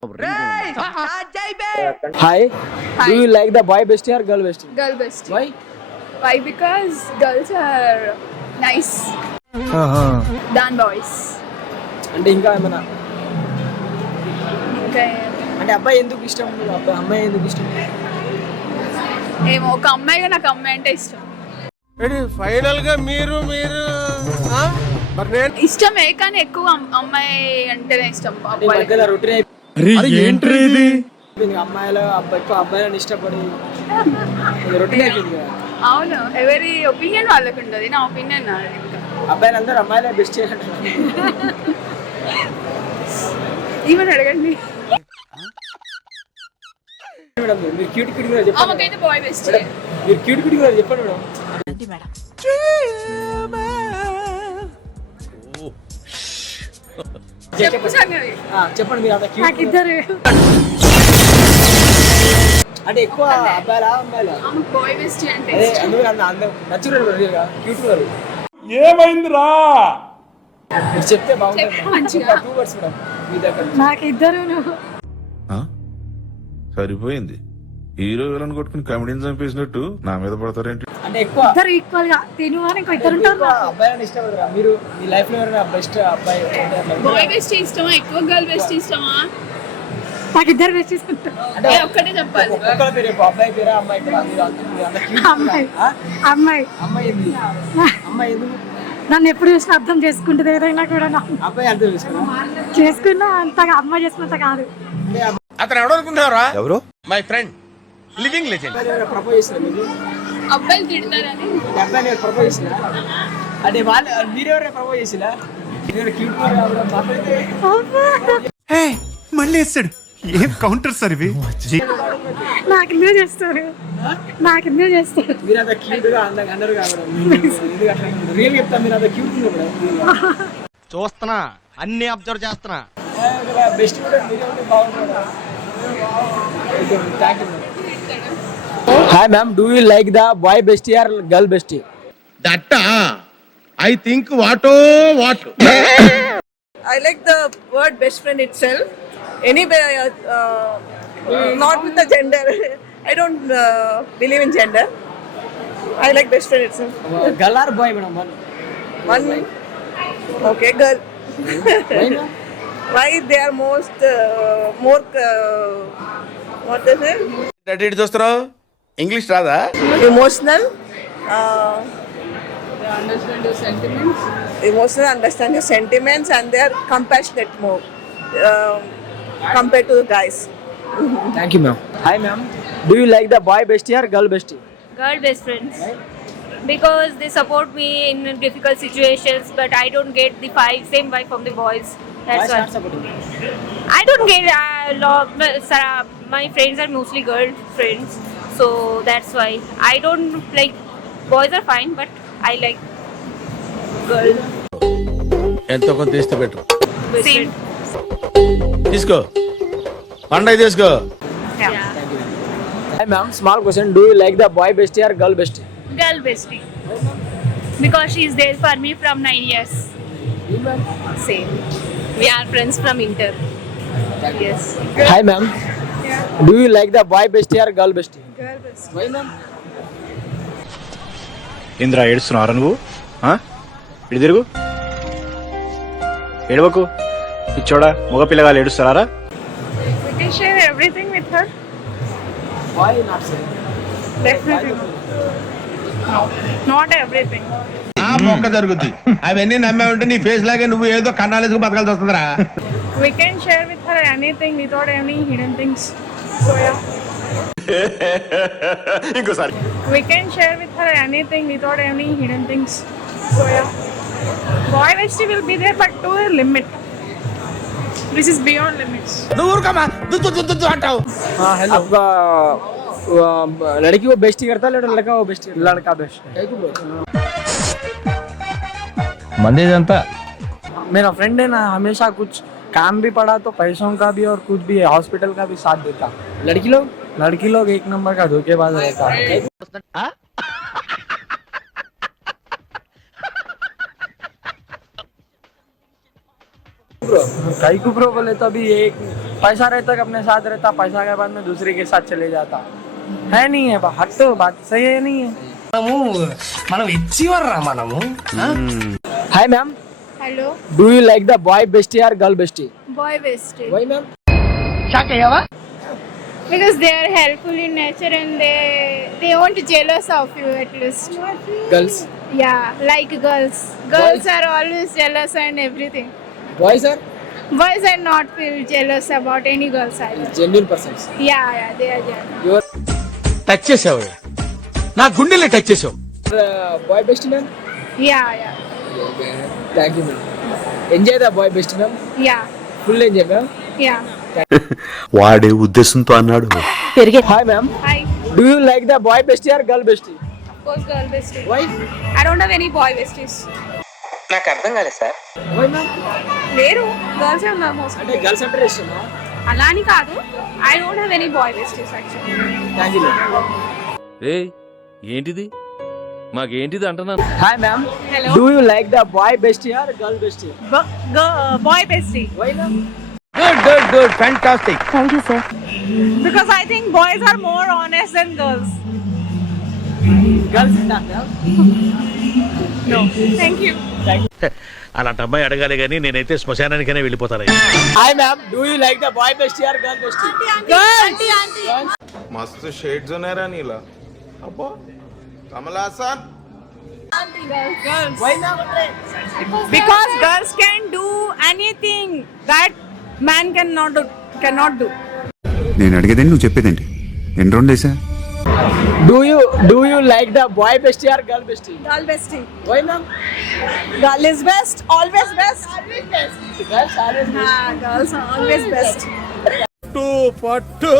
Hi. Do you like the boy bestie or girl bestie? Girl bestie. Why? Why? Because girls are nice than boys. అంటే ఇంకా ఏమన్నా ఇంకా అంటే అబ్బాయి ఎందుకు ఇష్టం అమ్మాయి ఎందుకు ఇష్టం? ఏమో ఒక అమ్మాయిగా నాకు అమ్మాయి అంటే ఇష్టం. ఫైనల్ గా మీరు ఇష్టమే కానీ ఎక్కువ అమ్మాయి అంటేనే ఇష్టం. అమ్మాయిలు అబ్బాయిలను ఇష్టపడి రొటీన్ అయిపోయింది కదా. అవును, ఎవరి ఒపీనియన్ వాళ్ళకు ఉంటుంది. నా ఒపీనియన్ అబ్బాయిలు అందరూ అమ్మాయిలే బెస్ట్ ఈవెన్ అడగండి. మేడం మీరు క్యూట్ క్యూట్ కూడా చెప్పండి. ఆమెకైతే బాయ్ బెస్ట్. మీరు క్యూట్ క్యూట్ కూడా చెప్పండి మేడం. చెప్పండి మీరు అంత క్యూట్. ఇద్దరు అంటే ఎక్కువ అబ్బాయిలా అమ్మాయిలా? బాయ్ బెస్ట్ అంటే అందుకు నచ్చురు క్యూట్ గారు. ఏమైందిరా చెప్తే బాగుంటుంది. 2 words మేడం మీ దగ్గర. నాకు ఇద్దరు సరిపోయింది. హీరో విలన్ కొట్టుకుని కమెడీని చంపేసినట్టు నా మీద పడతారేంటి? అంటే ఎక్కువ ఇద్దరు ఈక్వల్ గా తిను అని ఇద్దరు ఉంటారు. అబ్బాయిని ఇష్టపడరా మీరు? మీ లైఫ్ లో ఎవరైనా బెస్ట్ అబ్బాయి? బాయ్ బెస్ట్ ఇష్టమా ఎక్కువ గర్ల్ బెస్ట్ ఇష్టమా? నాకు ఇద్దరు బెస్ట్ ఇష్టం. అంటే ఒక్కటే చెప్పాలి. ఒక్కళ్ళ పేరు చెప్పు. అబ్బాయి పేరా అమ్మాయి పేరా? అమ్మాయి. అమ్మాయి. అమ్మాయి ఎందుకు? అమ్మాయి ఎందుకు? నన్ను ఎప్పుడు చూసినా అర్థం చేసుకుంటుంది ఏదైనా కూడా. అబ్బాయి అర్థం చేసుకున్నా అంతగా అమ్మాయి చేసుకున్నంత కాదు. అతను ఎవడు అనుకుంటున్నారా? ఎవరు? My friend, living legend. Propose చేస్తారు మీకు? అబ్బాయిలు తిడతారని అబ్బాయి ప్రపోజ్ చేసినా అంటే వాళ్ళు మీరెవరైనా ప్రపోజ్ చేసినా? క్యూట్ మళ్ళీ వేస్తాడు. ఏం కౌంటర్ సార్ ఇవి? నాకు ఇందులో చేస్తారు. మీరు అంత క్యూట్ గా అందంగా అన్నారు కాబట్టి రియల్ చెప్తా. మీరు అంత క్యూట్ చూస్తున్నా, అన్ని అబ్జర్వ్ చేస్తున్నా. బెస్ట్ కూడా మీరే బాగుంటుంది. Hi ma'am, do you like the boy bestie or girl bestie? That I think what. I like the word best friend itself. Anyway, not with the gender. I don't believe in gender. I like best friend itself. Girl or boy, madam? One. Okay, girl. Why they are more what they say? ఇటు చూస్తున్నావు, English రాదా? Emotional. Understand your sentiments. Understand your sentiments, and they are compassionate more compared to the guys. Thank you, ma'am. Hi, ma'am. Do you like the boy bestie or girl bestie? Girl best friends. Because they support me in difficult situations, but I don't get the same vibe from the boys. That's why. Not supporting you? I don't get my friends are mostly girl friends, so that's why I don't like. Boys are fine, but I like girl. ఎంతో కొంత తీస్తే better. Same. తీసుకో, పండగ తీసుకో. Yeah. Hi, ma'am. Small question. Do you like the boy bestie or girl bestie? Girl bestie. Because she is there for me from 9 years. Same. We are friends from Inter. Yes. Hi, ma'am. Do you like the boy bestie or girl bestie? Girl best. Why, ma'am? Indra ఏడుస్తున్నారా నువ్వు? ఇటు తిరుగు, ఏడవకు. పిచ్చోడా, మగ పిల్లగాలు ఏడుస్తారా? We can share everything with her. Why not say? Definitely. No, not everything. ఆ మొక్క జరుగుద్ది. అవన్నీ నమ్మే ఉంటే నీ ఫేస్ లాగే నువ్వు ఏదో కన్నాలేసుకు బతకాల్సి వస్తుందిరా. We can share with her anything without any hidden things. So yeah. ఇంకోసారి. We can share with her anything without any hidden things. So yeah. Boy bestie will be there, but to a limit. This is beyond limits. నువ్వు ఊరుకోమా, దుద్దు అంటావు. Hello. आपका लड़की को bestie करता है लड़का वो बेस्टी? लड़का बेस्ट. మంది ఇదంతా. मेरा फ्रेंड है ना, हमेशा कुछ काम भी पड़ा तो पैसों का भी और कुछ भी हॉस्पिटल का भी साथ देता. लड़की लोग एक नंबर का धोखेबाज रहता है. काई को ब्रो बोले तो अभी एक पैसा रहता है अपने साथ रहता, पैसा के बाद में दूसरे के साथ चले जाता है, नहीं है हट तो बात सही है, नहीं है. మనం ఇచ్చివర్రా మనము Hi ma'am, Hello. do you like the boy bestie or girl bestie? Boy bestie. Why ma'am? Because they are helpful in nature and they won't jealous of you at least. Girls. Yeah, like girls. Girls are always jealous and everything. Boys are Boys are not feel jealous about any girls either. genuine persons. Yeah, they are jealous. Your touch చేసావు నా గుండెల్ని touch చేసావు boy bestie ma'am? Yeah. Thank you ma'am. Enjoy the boy bestie ma'am. Yeah. Full enjoy ma'am. Yeah. వాడే ఉద్దేశంతో అన్నాడు. Hi ma'am. Hi. Do you like the boy bestie or girl bestie? Of course, girl bestie. Why? I don't have any boy besties. నాకు అర్థం కాలేదు sir Why ma'am? లేరు girls ఉన్నారు most అంటే girls అంటే ఇష్టమా? అలా అని కాదు I don't have any boy besties actually Thank you ma'am. ఏంటిది మాకేంటిది అంటున్నాను. Hi ma'am. Hello. Do you like the boy bestie or girl bestie? Boy bestie Why ma'am? Good fantastic. Because I think boys are more honest then girls Girls is not ma'am. No thank you అలాంటి అమ్మాయి అడగాలి కానీ నేనైతే శ్మశానానికైనా వెళ్ళిపోతాను. Hi ma'am. Do you like the boy bestie or girl bestie? Girls మస్తు shades ఉన్నారా నీలా. అబ్బా Kamal Haasan. Why ma'am? Because girls can do anything that man can not do నేను అడిగేదండి నువ్వు చెప్పేదేంటి? ఎన్ని రౌండ్ వేసా? Do you like the boy bestie or girl bestie? Girl bestie. Why ma'am? Girl is best. Always best. Girls always Girls are always best. పట్టు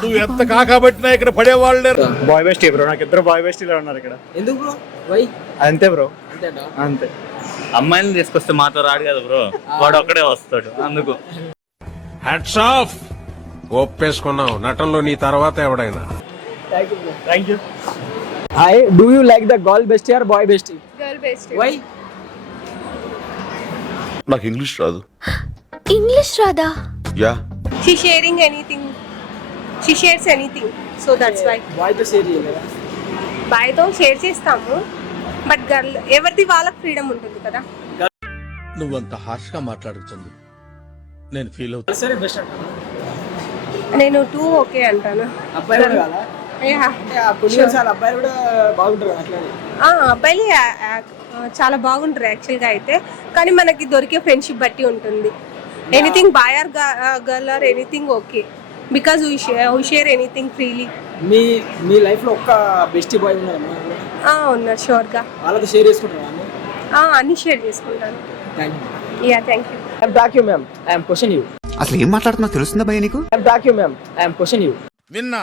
నువ్వు ఎంత కాకబట్టినా ఇక్కడ పడేవాళ్ళు. బాయ్ బెస్టీ బ్రో, నాకు ఇద్దరు బాయ్ బెస్టీలో ఉన్నారు ఇక్కడ. ఎందుకు బ్రో? Why? అంతే బ్రో, అంతేనా? అంతే. అమ్మాయిని తీసుకొస్తే మాతో రాడు కదా బ్రో, వాడు ఒక్కడే వస్తాడు అందుకు. Hats off. ఒప్పేసుకున్నావు నటనలో నీ తర్వాత ఎవడైనా. Thank you bro. Thank you. Hi. Do you like the girl bestie or boy bestie? Girl bestie Why? నాకు ఇంగ్లీష్ రాదు. ఇంగ్లీష్ రాదా? Yeah She's sharing anything. She shares anything. So that's why. Boy to share చేయలేదా? బాయ్తో share చేస్తాము but girl ఎవరిది వాళ్ళకి freedom ఉంటుంది కదా. నువ్వంత హార్ష్ గా మాట్లాడుతుంది నేను ఫీల్ అవుతా. సరే బెస్ట్ అంటాను. నేను 2 ఓకే అంటాను. అబ్బాయి కూడా కాదా? Yeah. అంటే ఆ కొన్ని సార్లు అబ్బాయిలు కూడా బాగుంటారు అట్లానే. అబ్బాయిలు చాలా బాగుంటారు యాక్చువల్గా అయితే, కానీ మనకి దొరికే ఫ్రెండ్షిప్ బట్టి ఉంటుంది. Anything boy or girl or anything okay because we share anything freely. మీ లైఫ్ లో ఒక్క బెస్టీ బాయ్ ఉన్నారమ్మా? ఉన్నారు షూర్గా. వాళ్ళతో షేర్ చేసుకుంటారా? అన్ని షేర్ చేసుకుంటాను. Thank you. Yeah thank you. Thank you ma'am. I'm question you. అసలు ఏం మాట్లాడుతున్నావు తెలుస్తుందా భయ్య నీకు? Thank you ma'am. I'm question you. విన్నా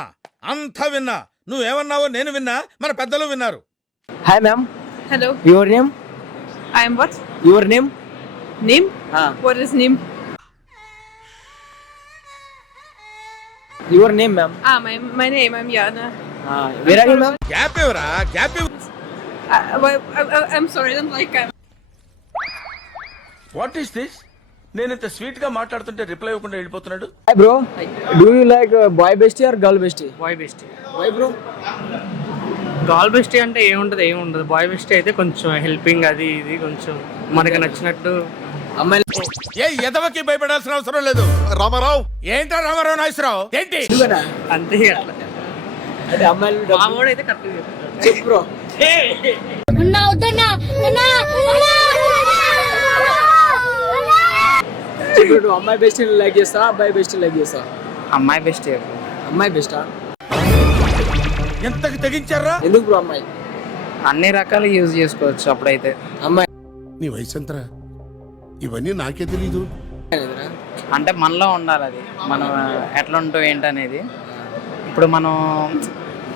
అంతా విన్నా. నువ్వేమన్నావో నేను విన్నా, మన పెద్దలు విన్నారు. Hi ma'am. Hello. Your name? I am what? Your name? Name? What is name? Your name ma'am? My name I am Yana. Where are you ma'am? Gap ఇవ్వరా, గ్యాప్ ఇవ్వు. I'm sorry, I'm like what is this? నేను ఇంత sweet గా మాట్లాడుతుంటే reply ఇవ్వకుండా వెళ్ళిపోతున్నాడు. Hi bro. Do you like boy bestie or girl bestie? Boy bestie. Why bro? Girl bestie అంటే ఏముండదు. బాయ్ బెస్టీ అయితే కొంచెం హెల్పింగ్ అది ఇది కొంచెం మనకు నచ్చినట్టు. అమ్మాయిలు ఏ ఎదవకి భయపడాల్సిన అవసరం లేదు. రామారావు ఏంటా రామారావు నాగేశ్వరరావు ఏంటి? అంతే అట్లా. అంటే అమ్మాయిలు మామూడు అయితే కరెక్ట్ చెప్పు బ్రో. చెప్పు, అమ్మాయి బెస్ట్ లైక్ చేస్తా, అబ్బాయి బెస్ట్ లైక్ చేస్తా? అమ్మాయి బెస్టీ. అమ్మాయి బెస్టా? ఎంతకి తెగించారా? ఎందుకు బ్రో అమ్మాయి? అన్ని రకాలు యూజ్ చేసుకోవచ్చు అప్పుడైతే. అమ్మాయి నీ వయసు ఎంతరా? ఇవన్నీ నాకే తెలీదు. అంటే మనలో ఉండాలి అది, మనం ఎట్లా ఉంటాం ఏంటనేది. ఇప్పుడు మనం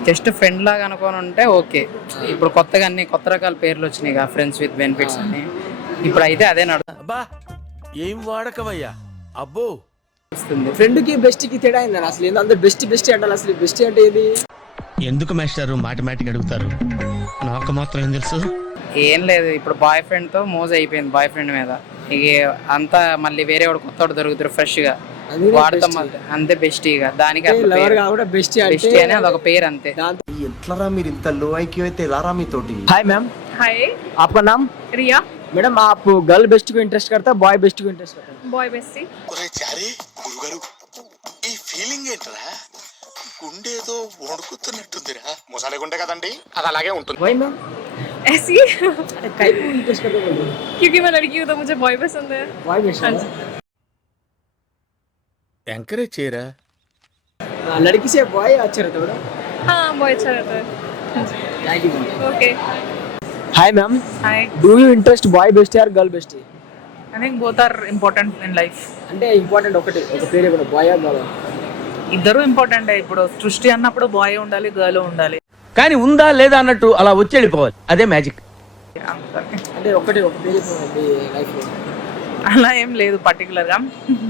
జస్ట్ ఫ్రెండ్ లాగా అనుకొని ఉంటే ఓకే. ఇప్పుడు కొత్తగా అన్ని కొత్త రకాల పేర్లు వచ్చినాయి కదా, ఫ్రెండ్స్ విత్ బెనిఫిట్స్ అని. ఇప్పుడు అయితే అదే అబ్బా ఏం వాడకవయ్యా అబ్బో. నడుస్తుంది. ఫ్రెండ్ కి బెస్ట్ కి తేడా అయిందని అసలు ఏంది అందరు బెస్ట్ బెస్ట్ అంటారు. అసలు బెస్ట్ అంటే ఏది? ఎందుకు మాస్టారు మాటిమాటికి అడుగుతారు? నాకు మాత్రం ఏం తెలుసు. ఏం లేదు, ఇప్పుడు బాయ్ ఫ్రెండ్తో మోజ్ అయిపోయింది బాయ్ ఫ్రెండ్ మీద. ఇక అంతా మళ్ళీ వేరే వాడు కొత్త వాడు దొరుకుతారు ఫ్రెష్గా. అందుకే వాడతాం bestie. అంతే. అంతే బెస్ట్ ఇక దానికి లవర్ కాకుండా బెస్ట్ బెస్ట్ అని అదొక పేరు అంతే. ఎట్లరా మీరు ఇంత లో ఐక్యూ అయితే ఎలారా మీతోటి? हाय मैम, हाय, आपका नाम? रिया. मैडम आप गर्ल बेस्ट को इंटरेस्ट करता है बॉय बेस्ट को इंटरेस्ट करता है? Boy bestie. గురుగారు ఈ ఫీలింగ్ ఏంట్రా? గుండేదో వణుకుతున్నట్టుందిరా. మొసాలే గుండె కదండి, అది అలాగే ఉంటుంది. वही मैम, ऐसी काहे को इंटरेस्ट करते हो? क्योंकि मैं लड़की हूँ तो मुझे बॉय पसंद है. बॉय बेस्ट हाँ जी. ఎంకరేజ్ చేయరా. लड़की से बॉय अच्छा रहता है मैडम. हाँ, बॉय अच्छा रहता है. हाँ जी. Thank you ma'am. Okay. Hi ma'am, hi. Do you interest boy best or girl best? I think both are important in life. అంటే ఇంపార్టెంట్ ఒకటి ఒక పేరు కూడా బాయ్ ఆర్ గర్ల్? ఇద్దరు ఇంపార్టెంట్. ఇప్పుడు సృష్టి అన్నప్పుడు బాయ్ ఉండాలి, గర్ల్ ఉండాలి. కానీ ఉందా లేదా అన్నట్టు అలా వచ్చి వెళ్ళిపోవాలి, అదే మ్యాజిక్. అంటే ఒకటి ఒక పేరు మీ లైఫ్ లో అలా ఏం లేదు పర్టికులర్ గా.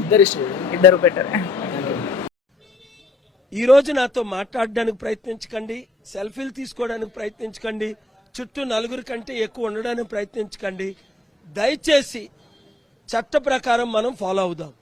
ఇద్దరు ఇష్టం. ఇద్దరు బెటర్. ఈ రోజు నాతో మాట్లాడడానికి ప్రయత్నించకండి, సెల్ఫీలు తీసుకోవడానికి ప్రయత్నించకండి, చుట్టూ నలుగురు కంటే ఎక్కువ ఉండడానికి ప్రయత్నించకండి. దయచేసి చట్ట ప్రకారం మనం ఫాలో అవుదాం.